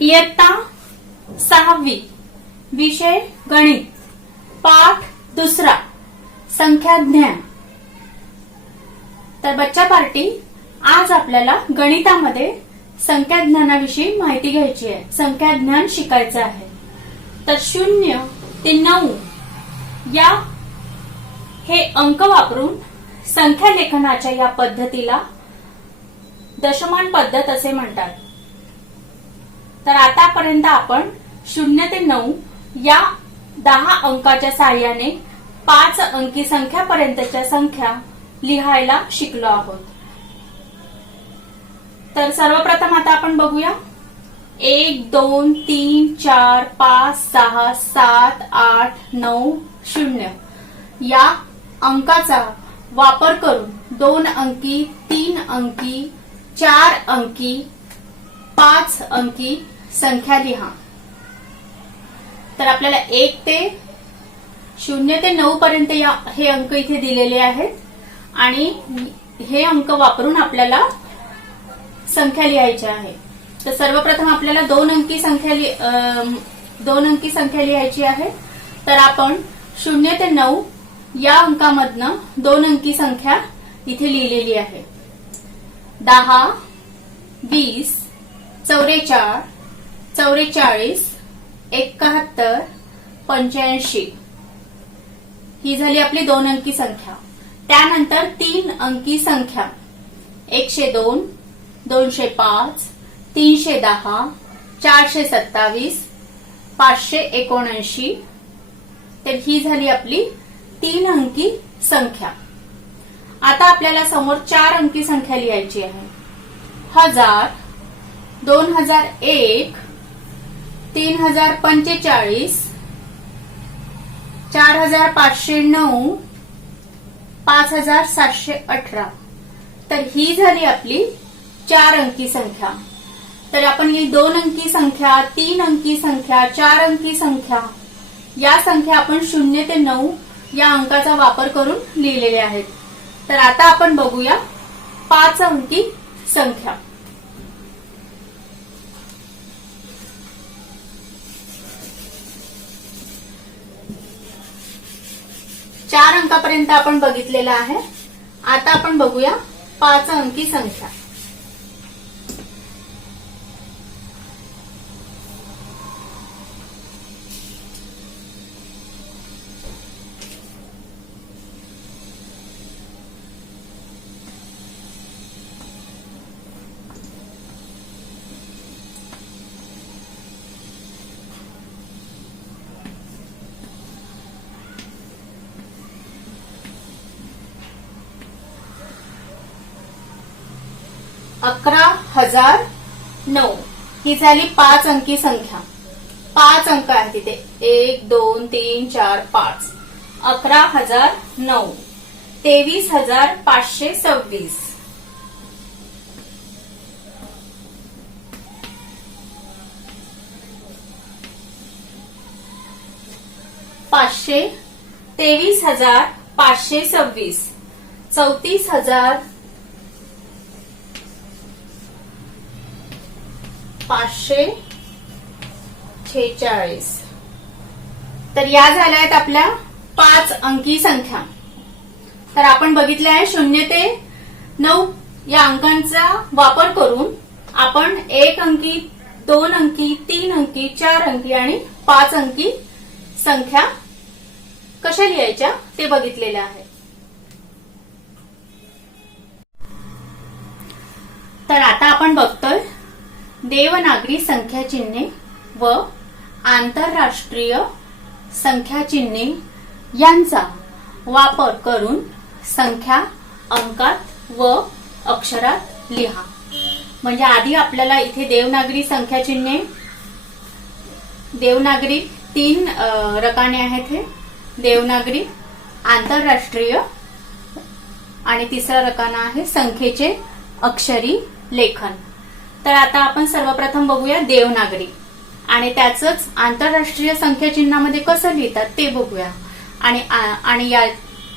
इयत्ता 6वी, विषय गणित, पाठ 2, संख्या ज्ञान। तर बच्चा पार्टी, आज आपल्याला गणितामध्ये संख्या ज्ञानाविषयी माहिती घ्यायची आहे, संख्या ज्ञान शिकायचं आहे। तर 0 ते 9 या हे अंक वापरून संख्या लेखनाच्या या पद्धतीला दशमान पद्धत असे म्हणतात। तर आतापर्यंत आपण 0 ते 9 या 10 अंकाच्या साहाय्याने 5 अंकी संख्यापर्यंतच्या संख्या लिहायला शिकलो आहोत। तर सर्वप्रथम आता आपण बघूया 1 2 3 4 5 6 7 8 9 0 या अंकाचा वापर करून 2 अंकी, 3 अंकी, 4 अंकी, 5 अंकी संख्या लिहा। तर आपल्याला 1 ते 0 ते 9 पर्यंत हे अंक इथे दिलेले आहेत आणि हे अंक वापरून आपल्याला संख्या लिहायची आहे। तर सर्वप्रथम आपल्याला 2 अंकी संख्या लिहायची आहे। तर आपण 0 ते 9 या अंकामधनं 2 अंकी संख्या इथे लिहिलेली आहे। 10, 20, 44, 44, 71, 85 ही झाली आपली 2 अंकी संख्या। त्यानंतर 3 अंकी संख्या 102, 205, 310, 427, 579 तर ही झाली आपली 3 अंकी संख्या। आता आपल्याला समोर 4 अंकी संख्या लिहायची आहे। 1000, 2001, 3045, 4509, 5718 तर ही झाली आपली 4 अंकी संख्या। तर आपण ही 2 अंकी संख्या, 3 अंकी संख्या, 4 अंकी संख्या या संख्या आपण 0 ते 9 या अंकाचा वापर करून लिहिलेले आहेत। तर आता आपण बघूया 5 अंकी संख्या। चार अंकापर्यंत आपण बघितलेलं आहे। आता आपण बघूया 5 अंकी संख्या। अकरा 1009 ही झाली 5 अंकी संख्या। 5 अंक आहेत तिथे 1 2 3 4 5 11009 23526 500 23526 34500 546 तर या झाल्या आहेत आपल्या 5 अंकी संख्या। तर आपण बघितले आहे 0 ते 9 या अंकांचा वापर करून आपण 1 अंकी, 2 अंकी, 3 अंकी, 4 अंकी आणि 5 अंकी संख्या कशा लिहायच्या ते बघितलेले आहे। तर आता आपण बघतोय देवनागरी संख्या चिन्हे व आंतरराष्ट्रीय संख्या चिन्हे यांचा वापर करून संख्या अंकात व अक्षरात लिहा। म्हणजे आधी आपल्याला इथे देवनागरी संख्या चिन्हे, देवनागरी 3 रकाने आहेत, हे देवनागरी, आंतरराष्ट्रीय आणि तिसरा रकाना आहे संख्येचे अक्षरी लेखन। तर आता आपण सर्वप्रथम बघूया देवनागरी आणि त्याचंच आंतरराष्ट्रीय संख्या चिन्हामध्ये कसं लिहितात ते बघूया आणि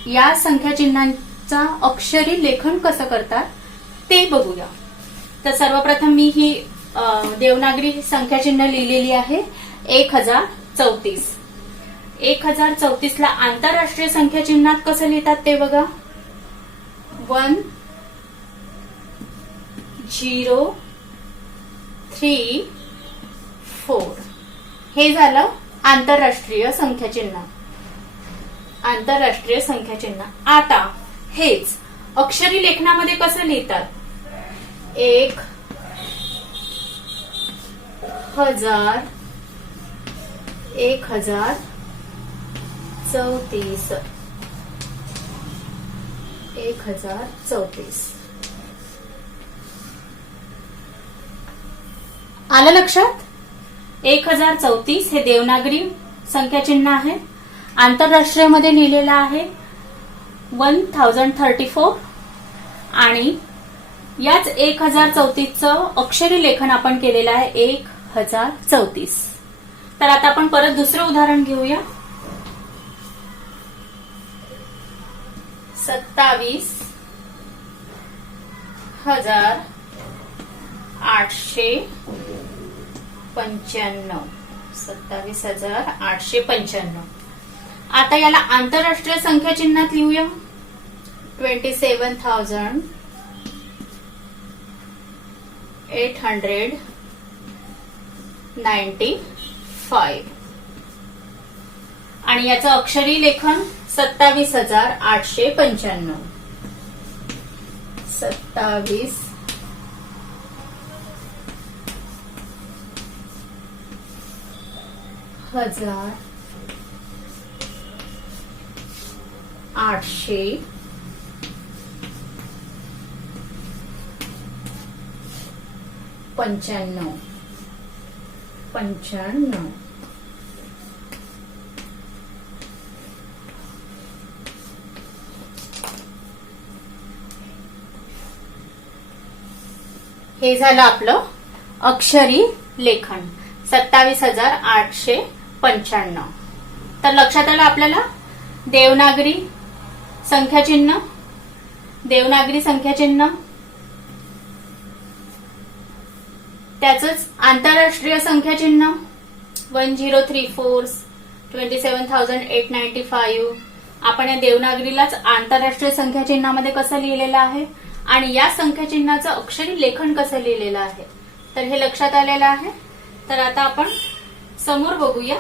या संख्या चिन्हांचा अक्षरी लेखन कसं करतात ते बघूया। तर सर्वप्रथम मी ही देवनागरी संख्याचिन्ह लिहिलेली आहे 1034. 1034 ला आंतरराष्ट्रीय संख्याचिन्हात कसं लिहितात ते बघा. 1 0 3 4 हे झालं आंतरराष्ट्रीय संख्याचिन्ह. आंतरराष्ट्रीय संख्याचिन्ह. आता हेच अक्षरी लेखनामध्ये कसं लिहितात. 1000 1034 1034. आलं लक्षात. 1034 हे देवनागरी संख्याचिन्ह आहे. आंतरराष्ट्रीय मध्ये लिहिलेलं आहे 1034 आणि याच 1034चं अक्षरी लेखन आपण केलेलं आहे 1034. तर आता आपण परत दुसरं उदाहरण घेऊया. 27,895. 27,895. आता याला आंतरराष्ट्रीय संख्याचिन्हात लिहूया. 27,895 आणि याचं अक्षरी लेखन 27,895. 27,895. हे झालं आपलं अक्षरी लेखन 27,895. तर लक्षात आलं आपल्याला देवनागरी संख्याचिन्ह. देवनागरी संख्याचिन्ह त्याचंच आंतरराष्ट्रीय संख्याचिन्ह 1034 27,895. आपण या देवनागरीलाच आंतरराष्ट्रीय संख्याचिन्हामध्ये कसं लिहिलेलं आहे आणि या संख्याचिन्हाचं अक्षरी लेखन कसं लिहिलेलं आहे. तर हे लक्षात आलेलं आहे. तर आता आपण समोर बघूया.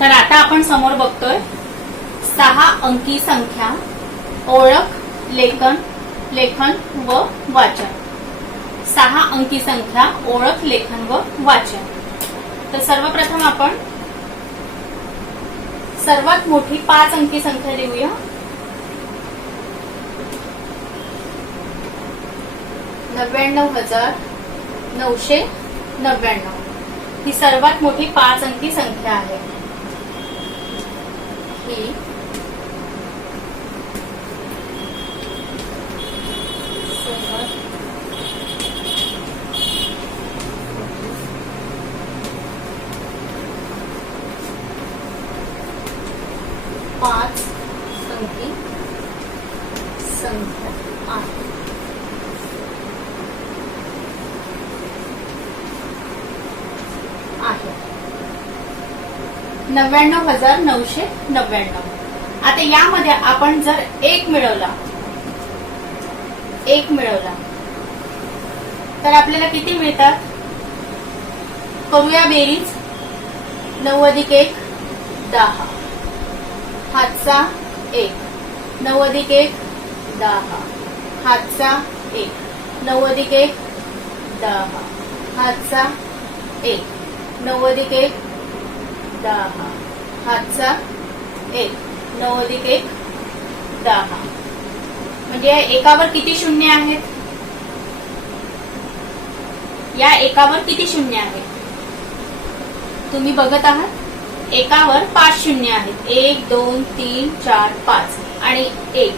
तर आता आपण समोर बघतोय 6 अंकी संख्या, ओळख, लेखन व वाचन. 6 अंकी संख्या, ओळख, लेखन व वाचन. तर सर्वप्रथम आपण सर्वात मोठी 5 अंकी संख्या लिहूया. 99,999 ही सर्वात मोठी 5 अंकी संख्या आहे. ही पाच अंकी संख्या आहे. आहे 99,999. आता यामध्ये आपण जर एक मिळवला तर आपल्याला किती मिळतात. करूया बेरीज. 9 अधिक 1 10. हातचा 1. 9 अधिक 1 10. हातचा 1. 9 अधिक 1 10. हातचा 1. 9 अधिक 1 10. हातचा 1. 9 अधिक 1 10. म्हणजे या एकावर किती शून्य आहेत. या एकावर किती शून्य आहेत तुम्ही बघत आहात. एकावर 5 शून्य आहेत. 1 2 3 4 5 आणि 1.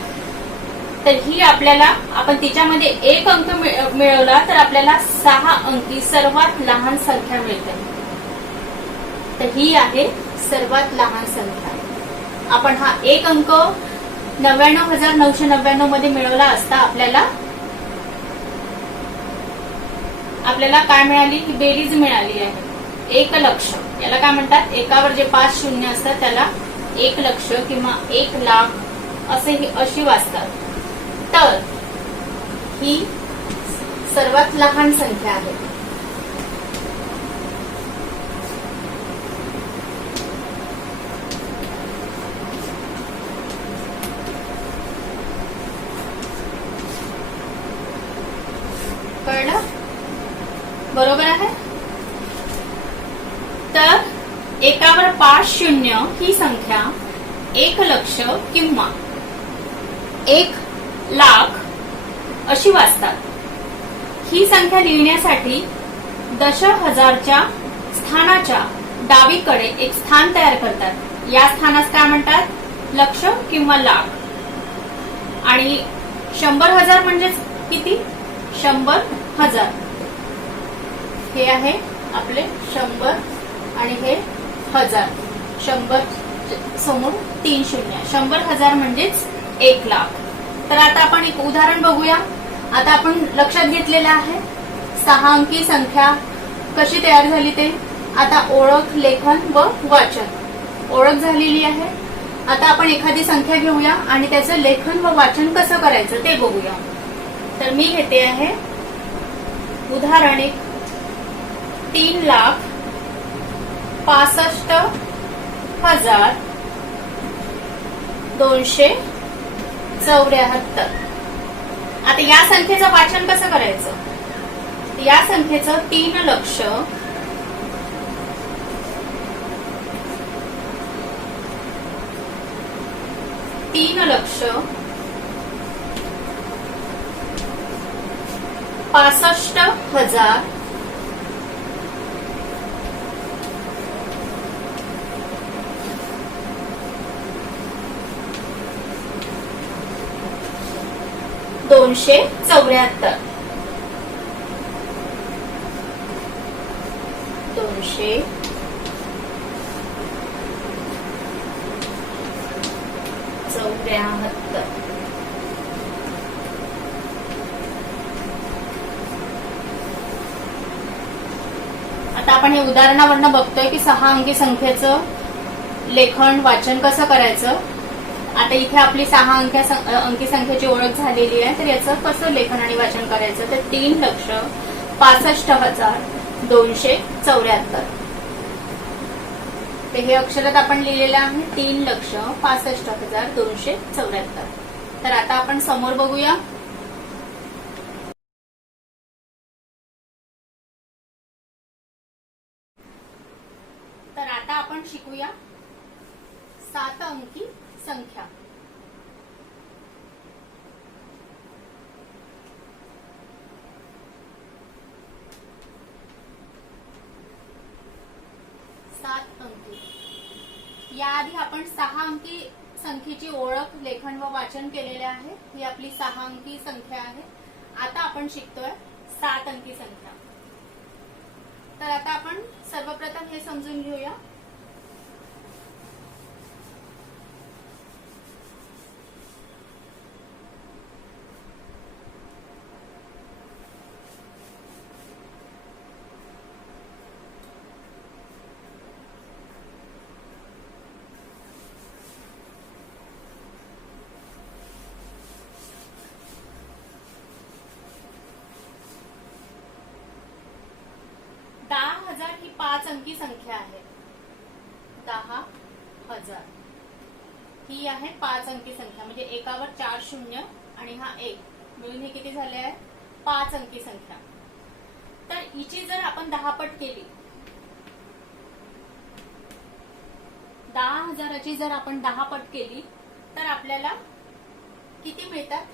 तर ही आपल्याला आपण तिच्यामध्ये एक अंक मिळवला तर आपल्याला 6 अंकी सर्वात लहान संख्या मिळते. तर ही आहे सर्वात लहान संख्या. आपण हा एक अंक 99,999 मध्ये मिळवला असता आपल्याला काय मिळाली की बेरीज मिळाली आहे. 1,00,000 याला काय म्हणतात, एकावर जे 5 शून्य असतात त्याला 1,00,000 किंवा 1,00,000 अशी वाचतात. तर ही सर्वात लहान संख्या आहे. कळलं? बरोबर आहे. तर एकावर 5 शून्य ही संख्या 1,00,000 किंवा 1,00,000 अशी वाचतात. ही संख्या लिहिण्यासाठी दशहजारच्या स्थानाच्या डावीकडे एक स्थान तयार करतात. या स्थानास काय म्हणतात, लक्ष किंवा लाख. आणि 100,000 म्हणजेच किती, 100,000. हे आहे आपले 100 आणि हे 1000. 100 समोर 3 शून्य. 100,000 म्हणजेच 1,00,000. तर आता आपण एक उदाहरण बघूया. आता आपण लक्षात घेतलेलं आहे 6 अंकी संख्या कशी तयार झाली ते. आता ओळख, लेखन व वाचन. ओळख झालेली आहे. आता आपण एखादी संख्या घेऊया आणि त्याचं लेखन व वाचन कसं करायचं ते बघूया. तर मी घेते आहे उदाहरण 3,65,274. आता या संख्येचं वाचन कसं करायचं. या संख्येचं 3,00,000 65,000 274. 274. आता आपण हे उदाहरणावरनं बघतोय की 6 अंकी संख्येचं लेखन वाचन कसं करायचं. आता इथे आपली 6 अंकी संख्येची ओळख झालेली आहे. तर याचं कसं लेखन आणि वाचन करायचं, तर 3,65,274. तर हे अक्षरात आपण लिहिलेलं आहे 3,65,274. तर आता आपण समोर बघूया. तर आता आपण शिकूया 7 अंकी संख्या. याआधी आपण 6 अंकी संख्येची ओळख, लेखन व वाचन केलेले आहे. ही आपली 6 अंकी संख्या आहे. आता आपण शिकतोय 7 अंकी संख्या. तर आता आपण सर्वप्रथम हे समजून घेऊया. ही 5 अंकी संख्या आहे. 10,000 ही आहे 5 अंकी संख्या. म्हणजे एकावर 4 शून्य आणि हा 1 मिळून हे किती झाले आहे, 5 अंकी संख्या. तर हिची जर आपण 10 पट केली, 10,000ची जर आपण 10 पट केली तर आपल्याला किती मिळतात,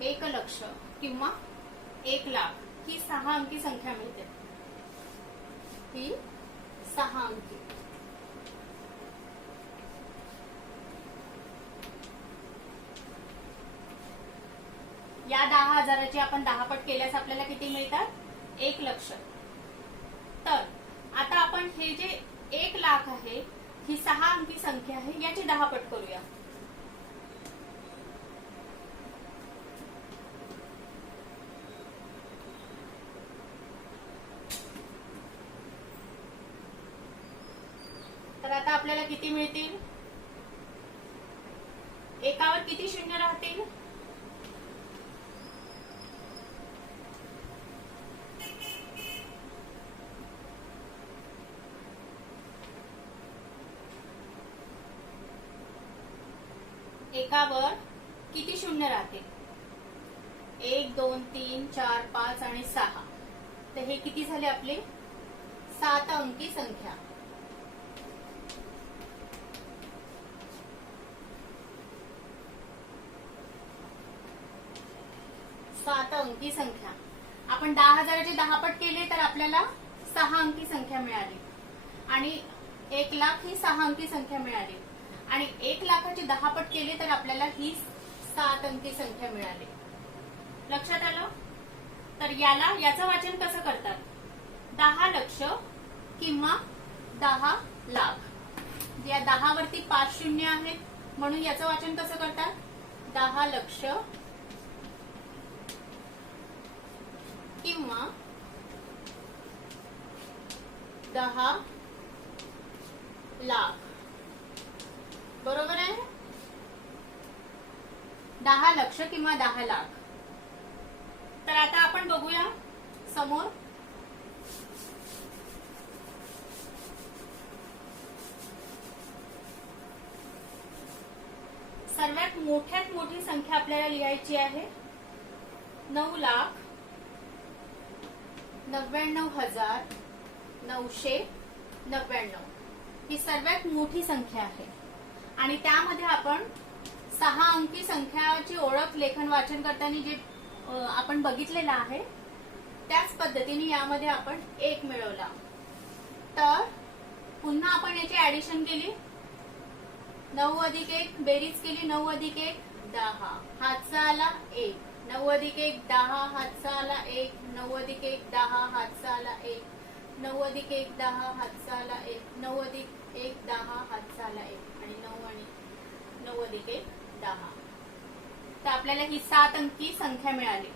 1,00,000 किंवा 1,00,000 ही 6 अंकी संख्या मिळते. ही 6 अंकी. या 10,000ची आपण 10 पट केल्यास आपल्याला किती मिळतात, 1 लक्ष. तर आता आपण हे जे 1 लाख आहे, ही 6 अंकी संख्या आहे, याची 10 पट करूया. तर आता आपल्याला किती मिळतील? एकावर किती शून्य राहतील? एकावर किती शून्य राहतील? 1 2 3 4 5 आणि 6. तर हे किती झाले आपले? 7 अंकी संख्या. अंकी संख्या. आपण 10,000चे 10 पट केले तर आपल्याला 6 अंकी संख्या मिळाली आणि 1 लाख ही 6 अंकी संख्या मिळाली आणि 1 लाखाचे 10 पट केले तर आपल्याला ही 7 अंकी संख्या मिळाली. लक्षात आलं? तर याचं वाचन कसं करतात? 10 लक्ष किंवा 10 लाख. या 10 वरती 5 शून्य आहेत म्हणून याचं वाचन कसं करतात? 10 लक्ष किंवा 10 लाख. बरोबर आहे? 10 लक्ष किंवा 10 लाख. तर आता आपण बघूया समोर. सर्वात मोठ्यात मोठी संख्या आपल्याला लिहायची आहे 9,99,999. ही सर्वात मोठी संख्या आहे आणि त्यामध्ये आपण 6 अंकी संख्याची ओळख लेखन वाचन करताना जे आपण बघितलेलं आहे त्याच पद्धतीने यामध्ये आपण 1 मिळवला. तर पुन्हा आपण याची ऍडिशन केली. 9 अधिक 1 बेरीज केली. 9 अधिक 1 10. हातचा आला 1. 9 अधिक 1 10. हातचा आला 1. 9 अधिक 1 10. हातचा आला 1. 9 अधिक 1 10. हातचा आला 1. 9 अधिक 1 10. हातचा आला 1 आणि 9 अधिक 1 10. तर आपल्याला ही 7 अंकी संख्या मिळाली.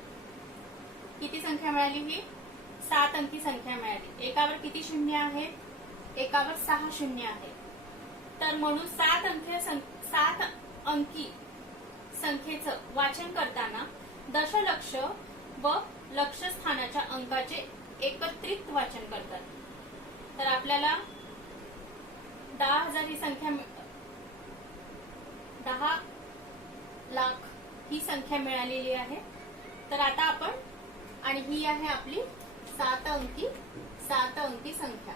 किती संख्या मिळाली? ही 7 अंकी संख्या मिळाली. एकावर किती शून्य आहेत? एकावर 6 शून्य आहेत. तर म्हणून 7 अंकी संख्येचं वाचन करताना दशलक्ष व लक्ष स्थानाच्या अंकाचे एकत्रित वाचन करतात. तर आपल्याला 10,000 ही संख्या 10 लाख ही संख्या मिळालेली आहे. तर आता आपण आणि ही आहे आपली 7 अंकी संख्या.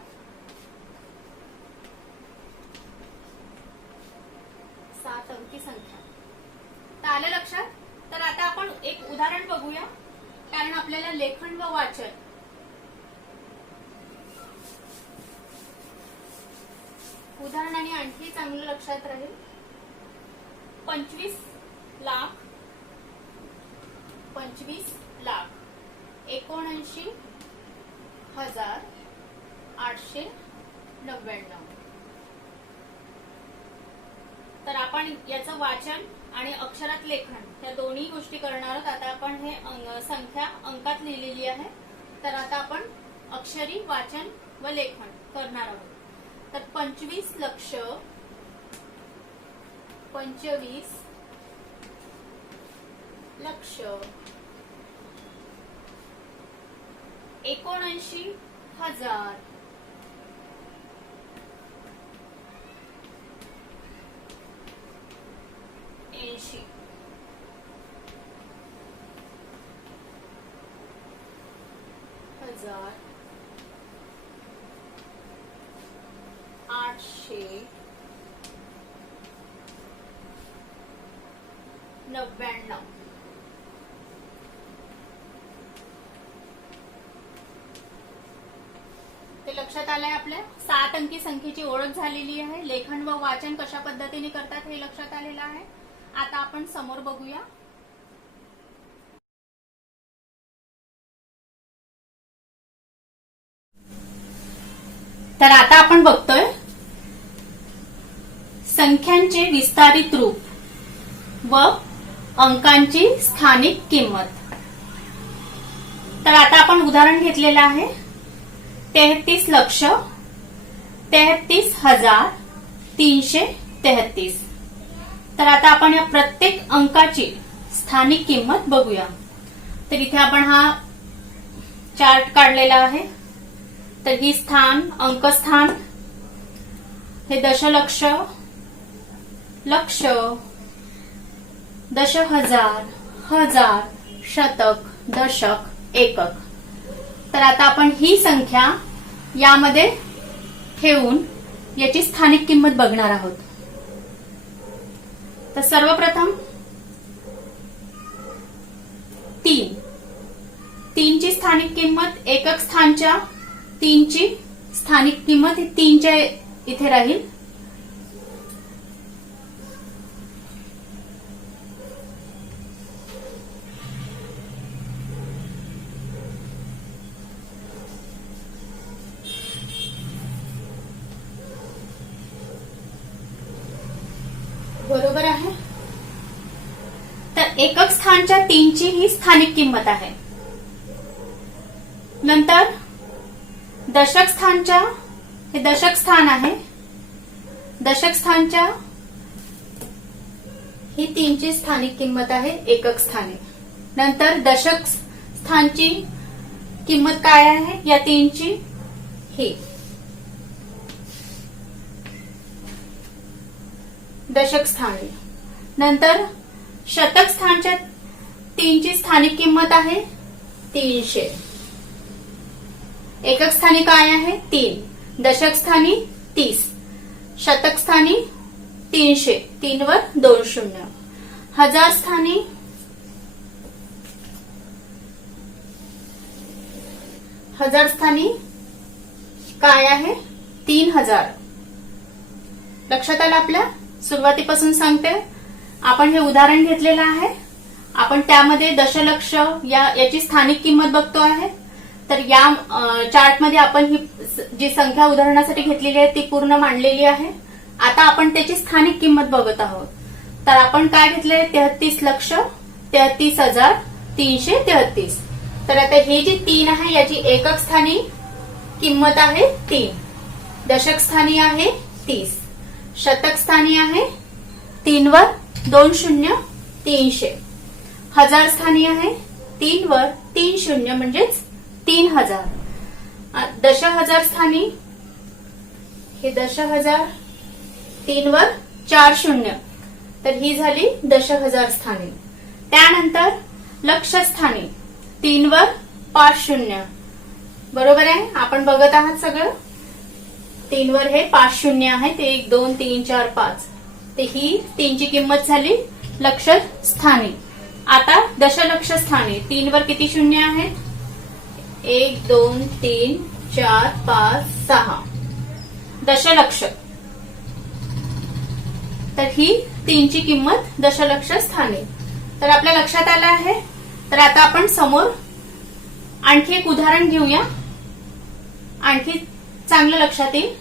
7 अंकी संख्या. तर आलं लक्षात? तर आता आपण एक उदाहरण बघूया कारण आपल्याला लेखन व वाचन उदाहरणाने आणखी चांगलं लक्षात राहील. 25 लाख 79,899. तर आपण याचं वाचन आणि अक्षरात लेखन या दोन्ही गोष्टी करणार आहोत. आता आपण हे संख्या अंकात लिहिलेली आहे. तर आता आपण अक्षरी वाचन व लेखन करणार आहोत. तर 25 लक्ष 79,000 80. हजार 899. ते लक्षात आलंय आपल्या 7 अंकी संख्येची ओळख झालेली आहे. लेखन व वाचन कशा पद्धतीने करतात हे लक्षात आलेलं आहे. आता आपण समोर बघूया. तर आता आपण बघतोय संख्यांचे विस्तारित रूप व अंकांची स्थानिक किंमत. तर आता आपण उदाहरण घेतलेलं आहे 33 लक्ष 33,333. तर आता आपण या प्रत्येक अंकाची स्थानिक किंमत बघूया. तर इथे आपण हा चार्ट काढलेला आहे. तर ही स्थान अंकस्थान, हे दशलक्ष, लक्ष, दशहजार, हजार, शतक, दशक, एकक. तर आता आपण ही संख्या यामध्ये ठेवून याची स्थानिक किंमत बघणार आहोत. तर सर्वप्रथम 3 ची स्थानिक किंमत, एकक स्थानच्या 3 ची स्थानिक किंमत ही 3 च्या इथे राहील. बरोबर आहे. तर एकक स्थानच्या 3 ची ही स्थानिक किंमत आहे. नंतर दशक स्थानच्या, हे दशक स्थान आहे, दशक स्थानच्या ही 3 ची स्थानिक किंमत आहे एकक स्थानी. नंतर दशक स्थानची किंमत काय आहे या 3 ची, ही दशक स्थानी. नंतर शतक स्थानच्या 3 ची स्थानिक किंमत आहे 300. एकक स्थानी काय आहे 3, दशक स्थानी 30, शतक स्थानी 300, 3 वर 2 शून्य. हजार स्थानी काय आहे 3000. लक्षात आलं आपल्या? सुरुवातीपासून सांगते, आपण हे उदाहरण घेतलेलं आहे. आपण त्यामध्ये दशलक्ष याची स्थानिक किंमत बघतो आहे. तर या चार्टमध्ये आपण ही जी संख्या उदाहरणासाठी घेतलेली आहे ती पूर्ण मांडलेली आहे. आता आपण त्याची स्थानिक किंमत बघत आहोत. तर आपण काय घेतलंय 33 लक्ष 33,333. तर आता ही जी 3 आहे याची एकक स्थानी किंमत आहे 3, दशक स्थानी आहे 30, शतक स्थानी आहे 3 वर 2 शून्य 300, हजार स्थानी आहे 3 वर 3 शून्य म्हणजेच 3000. दशहजार स्थानी हे दशहजार 3 वर 4 शून्य, तर ही झाली दशहजार स्थानी. त्यानंतर लक्ष स्थानी 3 वर 5 शून्य. बरोबर आहे, आपण बघत आहात सगळं. 3 वर हे 5 शून्य आहे, ते 1 2 3 4 5. ते ही 3 ची किंमत झाली लक्ष स्थानी. आता दशलक्ष स्थानी 3 वर किती शून्य आहेत 1 2 3 4 5 6. दशलक्ष, तर ही 3 ची किंमत दशलक्ष स्थानी. तर आपल्या लक्षात आलं आहे. तर आता आपण समोर आणखी एक उदाहरण घेऊया, आणखी चांगलं लक्षात येईल.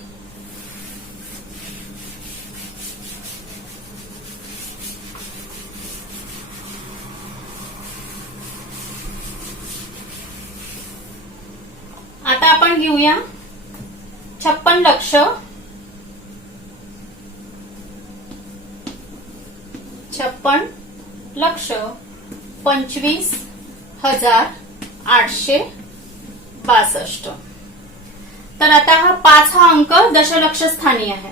आता आपण घेऊया 56 लक्ष 25,862. तर आता हा 5 हा अंक दशलक्ष स्थानी आहे.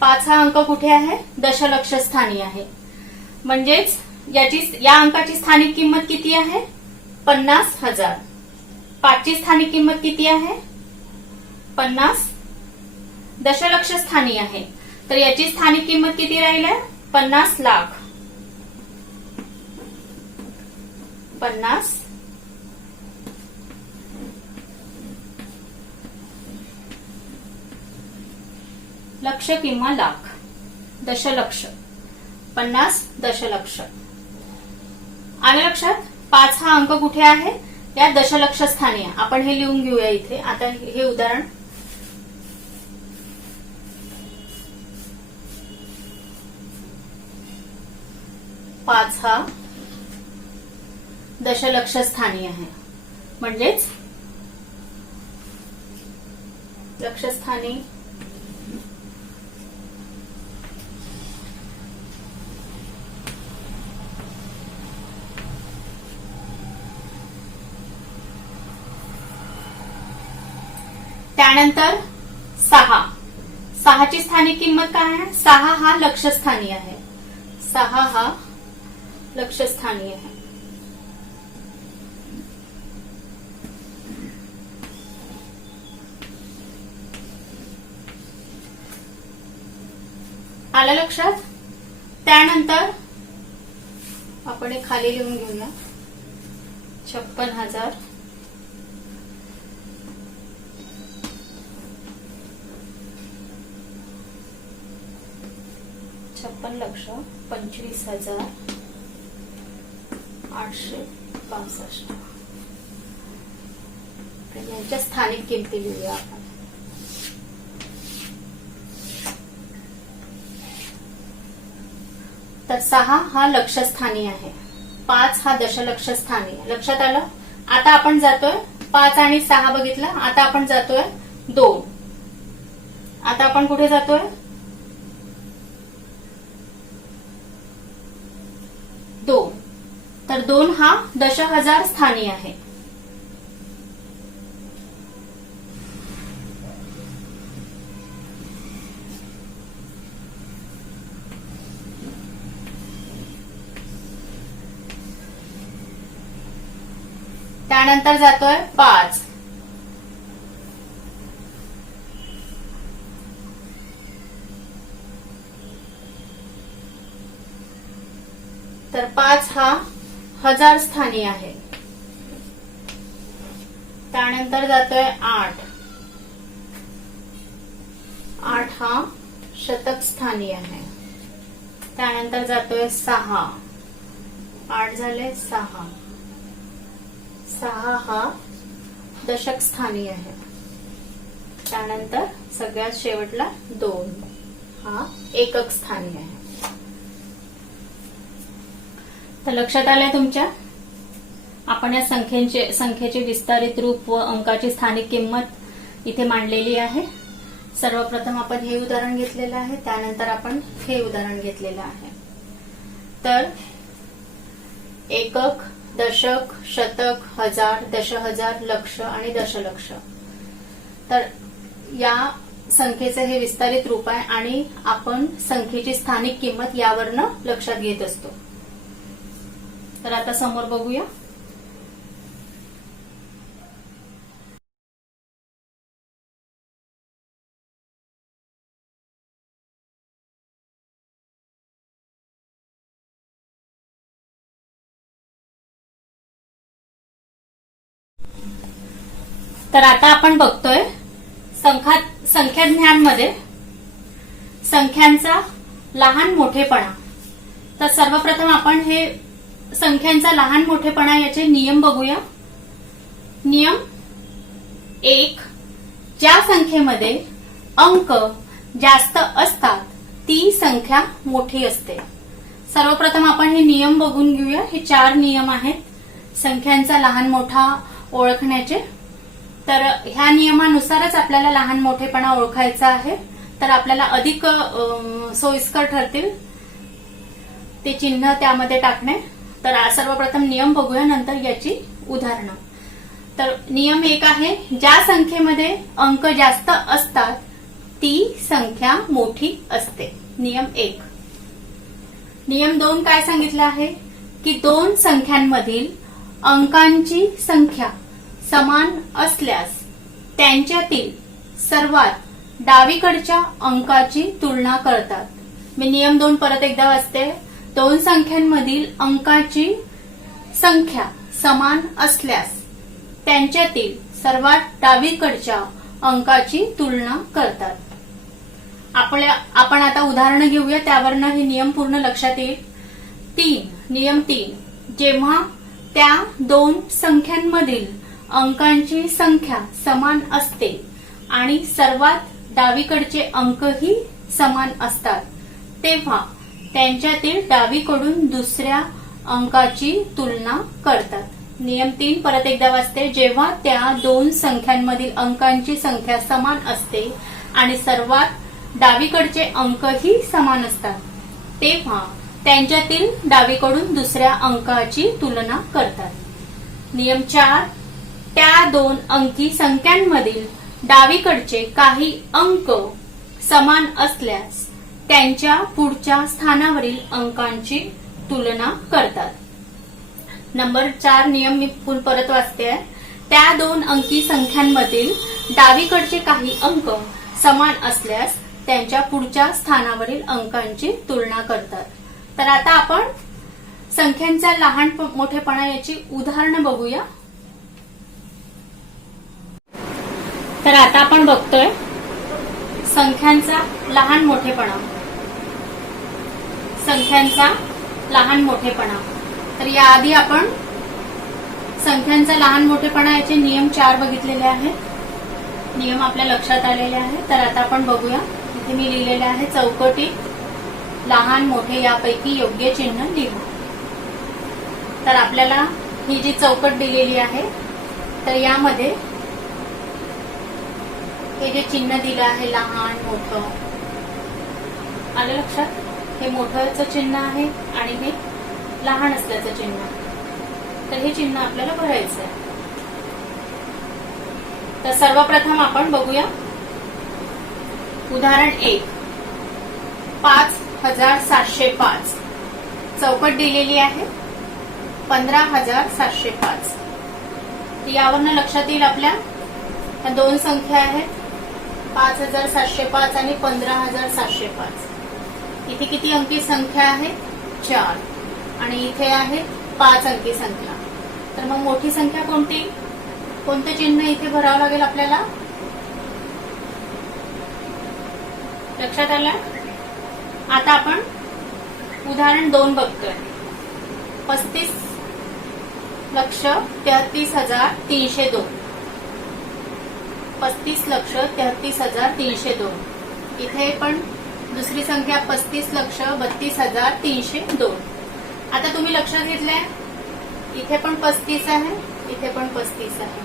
5 हा अंक कुठे आहे दशलक्ष स्थानी आहे. म्हणजेच या अंकाची स्थानिक किंमत किती आहे 50,000. 5 ची स्थानिक किंमत किती आहे 50, दशलक्ष स्थानी आहे. तर याची स्थानिक किंमत किती राहील 50 लाख. 50 लक्ष किंवा लाख. दशलक्ष 50 दशलक्ष. आलं लक्षात? 5 हा अंक कुठे आहे या दशलक्ष स्थानी आहे. आपण हे लिहून घेऊया इथे. आता हे उदाहरण 5 हा दशलक्ष स्थानी आहे, म्हणजेच लक्षस्थानी त्यानंतर 6 ची स्थानिक किंमत काय आहे? 6 हा लक्षस्थानी आहे, 6 हा लक्षस्थानी आहे. आलं लक्षात? त्यानंतर आपण हे खाली लिहून घेऊया. 56,000 56,25,865. यांच्या स्थानिक किमती लिहूया आपण. तर 6 हा लक्षस्थानी आहे, 5 हा दशलक्ष स्थानी आहे. लक्षात आलं? आता आपण जातोय 5 आणि 6 बघितलं, आता आपण जातोय 2. आता आपण कुठे जातोय? 2. तर 2 हा 10,000 स्थानी आहे. त्यानंतर जातोय 5. तर 5 हा 1000 स्थानी आहे. त्यानंतर जातोय 8. 8 हा शतक स्थानी आहे. त्यानंतर जातोय 6. 8 झाले 6. 6 हा दशक स्थानी आहे. त्यानंतर सगळ्यात शेवटला 2 हा एकक स्थानी आहे. तर लक्षात आलंय तुमच्या? आपण या संख्येचे विस्तारित रूप व अंकाची स्थानिक किंमत इथे मांडलेली आहे. सर्वप्रथम आपण हे उदाहरण घेतलेलं आहे, त्यानंतर आपण हे उदाहरण घेतलेलं आहे. तर एकक, दशक, शतक, हजार, दशहजार, लक्ष आणि दशलक्ष. तर या संख्येचं हे विस्तारित रूप आहे आणि आपण संख्येची स्थानिक किंमत यावरनं लक्षात घेत असतो. तर आता समोर बघूया. तर आता आपण बघतोय संख्या ज्ञानमध्ये संख्यांचा लहान मोठेपणा. तर सर्वप्रथम आपण हे संख्यांचा लहान मोठेपणा याचे नियम बघूया. नियम 1. ज्या संख्येमध्ये अंक जास्त असतात ती संख्या मोठी असते. सर्वप्रथम आपण हे नियम बघून घेऊया. हे 4 नियम आहेत संख्यांचा लहान मोठा ओळखण्याचे. तर ह्या नियमानुसारच आपल्याला लहान मोठेपणा ओळखायचा आहे. तर आपल्याला अधिक सोयीस्कर ठरतील ते चिन्ह त्यामध्ये टाकणे. तर सर्वप्रथम नियम बघूया, नंतर याची उदाहरणं. तर नियम 1 आहे, ज्या संख्येमध्ये अंक जास्त असतात ती संख्या मोठी असते. नियम 1. नियम 2 काय सांगितलं आहे की 2 संख्यांमधील अंकांची संख्या समान असल्यास त्यांच्यातील सर्वात डावीकडच्या अंकाची तुलना करतात. मी नियम 2 परत एकदा वाचते. 2 संख्यांमधील अंकाची संख्या समान असल्यास त्यांच्यातील सर्वात डावीकडच्या अंकाची तुलना करतात. आपण आता उदाहरणं घेऊया, त्यावरनं हे नियम पूर्ण लक्षात येईल. नियम 3. जेव्हा त्या 2 संख्यांमधील अंकांची संख्या समान असते आणि सर्वात डावीकडचे अंकही समान असतात तेव्हा त्यांच्यातील डावीकडून दुसऱ्या अंकाची तुलना करतात. नियम 3 परत एकदा वाचते. जेव्हा त्या दोन संख्यांमधील अंकांची संख्या समान असते आणि सर्वात डावीकडचे अंकही समान असतात तेव्हा त्यांच्यातील डावीकडून दुसऱ्या अंकाची तुलना करतात. नियम 4 त्या दोन अंकी संख्यांमधील डावीकडचे काही अंक समान असल्यास त्यांच्या पुढच्या स्थानावरील अंकांची तुलना करतात. नंबर 4 नियम मी परत वाचते. त्या दोन अंकी संख्यांमधील डावीकडचे काही अंक समान असल्यास त्यांच्या पुढच्या स्थानावरील अंकांची तुलना करतात. तर आता आपण संख्यांचा लहान मोठेपणा याची उदाहरणं बघूया. तर आता आपण बघतोय संख्यांचा लहान मोठेपणा. संख्यांचा लहान मोठेपणा. तर याआधी आपण संख्यांचा लहान मोठेपणा याचे नियम 4 बघितलेले आहेत. नियम आपल्या लक्षात आलेले आहे. तर आता आपण बघूया. इथे मी लिहिलेले आहे चौकटीत लहान मोठे यापैकी योग्य चिन्ह लिहू. तर आपल्याला ही जी चौकट दिलेली आहे तर यामध्ये हे जे चिन्ह दिलं आहे लहान मोठं आलं लक्षात. हे मोठंचं चिन्ह आहे आणि हे लहान असल्याचं चिन्ह. तर हे चिन्ह आपल्याला भरायचं आहे. तर सर्वप्रथम आपण बघूया उदाहरण 1 5705. चौकट दिलेली आहे 15705. यावरनं लक्षात येईल आपल्या दोन संख्या आहेत 5705 आणि 15705. इथे किती अंकी संख्या आहे 4 आणि इथे आहे 5 अंकी संख्या. तर मग मोठी संख्या कोणती, कोणतं चिन्ह इथे भरावं लागेल आपल्याला लक्षात आलं. आता आपण उदाहरण 2 बघतोय. 35,33,302. 35,33,302. इथे पण दुसरी संख्या 35,32,302. आता तुम्ही लक्षात घेतलंय इथे पण 35 आहे, इथे पण 35 आहे,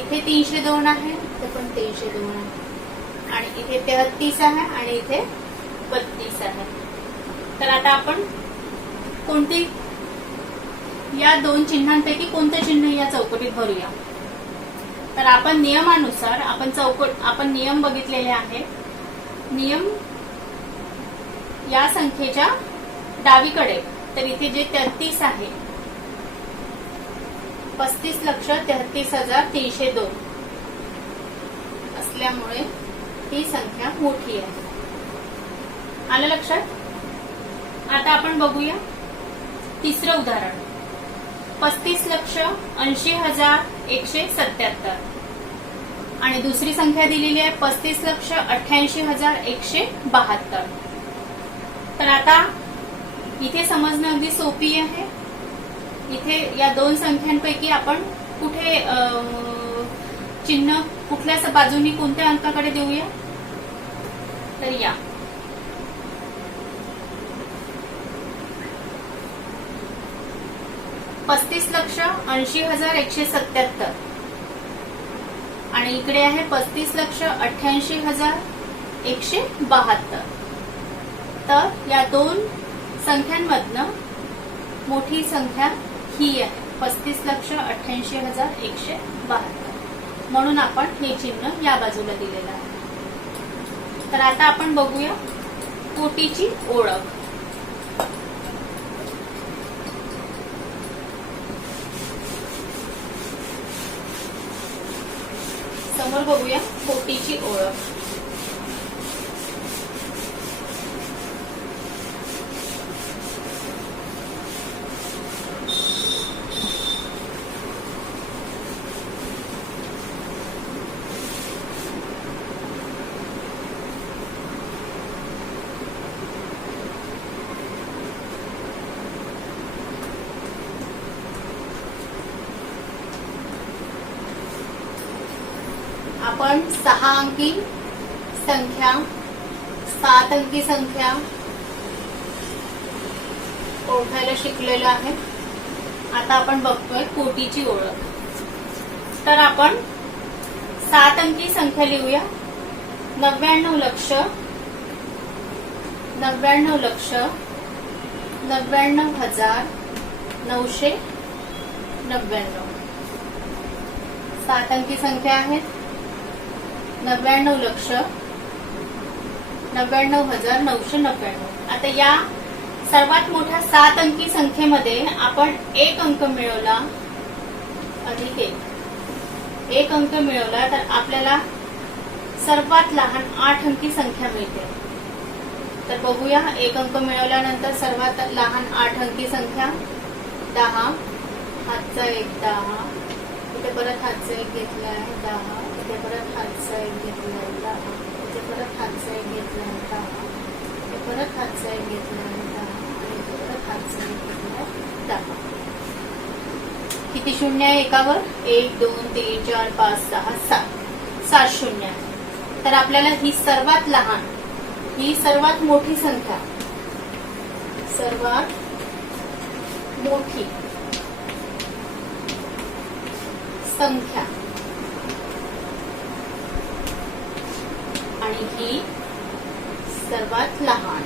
इथे 302 आहे, इथे पण 302 आहे आणि इथे 33 आहे आणि इथे 32 आहे. तर आता आपण कोणती या दोन चिन्हांपैकी कोणतं चिन्ह या चौकटीत भरूया. तर आपण नियमानुसार आपण नियम बघितलेले आहे. नियम या संख्येच्या डावीकडे तर इथे जे 33 आहे 35,33,302 असल्यामुळे ही संख्या मोठी आहे. आलं लक्षात. आता आपण बघूया तिसरं उदाहरण. 35,80,177 आणि दुसरी संख्या दिलेली आहे 35,88,172. तर आता इथे समजणं अगदी सोपी आहे. इथे या दोन संख्यांपैकी आपण कुठे चिन्ह कुठल्या बाजूनी कोणत्या अंकाकडे देऊया. तर या 35,80,177 आणि इकडे आहे 35,88,172. तर या दोन संख्यांमधनं मोठी संख्या ही आहे 35,88,172. म्हणून आपण हे चिन्ह या बाजूला दिलेलं आहे. तर आता आपण बघूया कोटीची ओळख. समोर बघूया कोटीची ओळख. आपण 6 अंकी संख्या, 7 अंकी संख्या, ओळखायला शिकलेलो आहे. आता आपण बघतोय कोटीची ओळख. तर आपण 7 अंकी संख्या लिहूया. 99 लक्ष, 99 लक्ष, 99,999. 7 अंकी संख्या आहेत. 99 लक्ष, 99,999. आता या सर्वात मोठ्या 7 अंकी संख्येमध्ये आपण एक अंक मिळवला अधिक एक अंक मिळवला तर आपल्याला सर्वात लहान 8 अंकी संख्या मिळते. तर बघूया, एक अंक मिळवल्यानंतर सर्वात लहान 8 अंकी संख्या 10. हातचा एक 10, इथे परत हातचा एक घेतला आहे 10, इथे परत हातचा एक घेतला आहे 10, इथे परत हातचा एक घेतला आहे 10, इथे परत हातचा एक घेतला आहे 10 आणि इथे परत हातचा एक घेतला आहे 10. किती शून्य आहे एकावर? 1 2 3 4 5 6 7 7 शून्य आहे. तर आपल्याला ही सर्वात लहान, ही सर्वात मोठी संख्या, सर्वात मोठी संख्या आणि ही सर्वात लहान.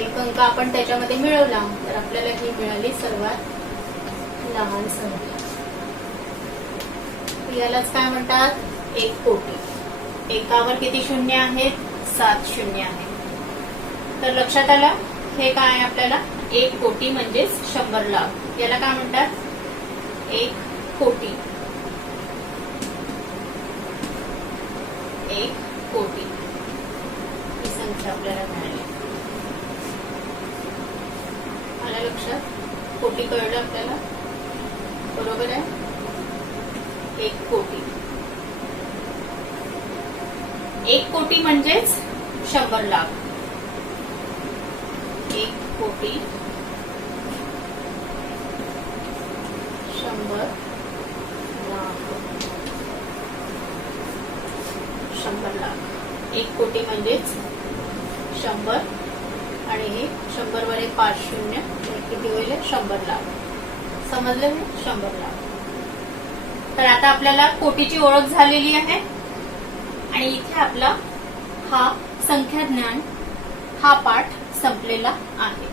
एक अंक आपण त्याच्यामध्ये मिळवला तर आपल्याला ही मिळाली सर्वात लहान संख्या. यालाच काय म्हणतात? 1 कोटी. एकावर किती शून्य आहेत? 7 शून्य आहेत. तर लक्षात आलं हे काय आहे आपल्याला? 1 कोटी म्हणजेच 100 लाख. याला काय म्हणतात? 1 कोटी. 1 कोटी ही संख्या आपल्याला मिळाली. आलं लक्षात? कोटी कळलं आपल्याला? बरोबर आहे. 1 कोटी. 1 कोटी म्हणजेच 100 लाख. 1 कोटी 100 लाख. 100 लाख. 1 कोटी म्हणजेच 100 आणि हे 100 वर 5 शून्य किती होईल? 100 लाख. समजलं हे? 100 लाख. तर आता आपल्याला कोटीची ओळख झालेली आहे आणि इथे आपला हा संख्या ज्ञान हा पाठ संपलेला आहे.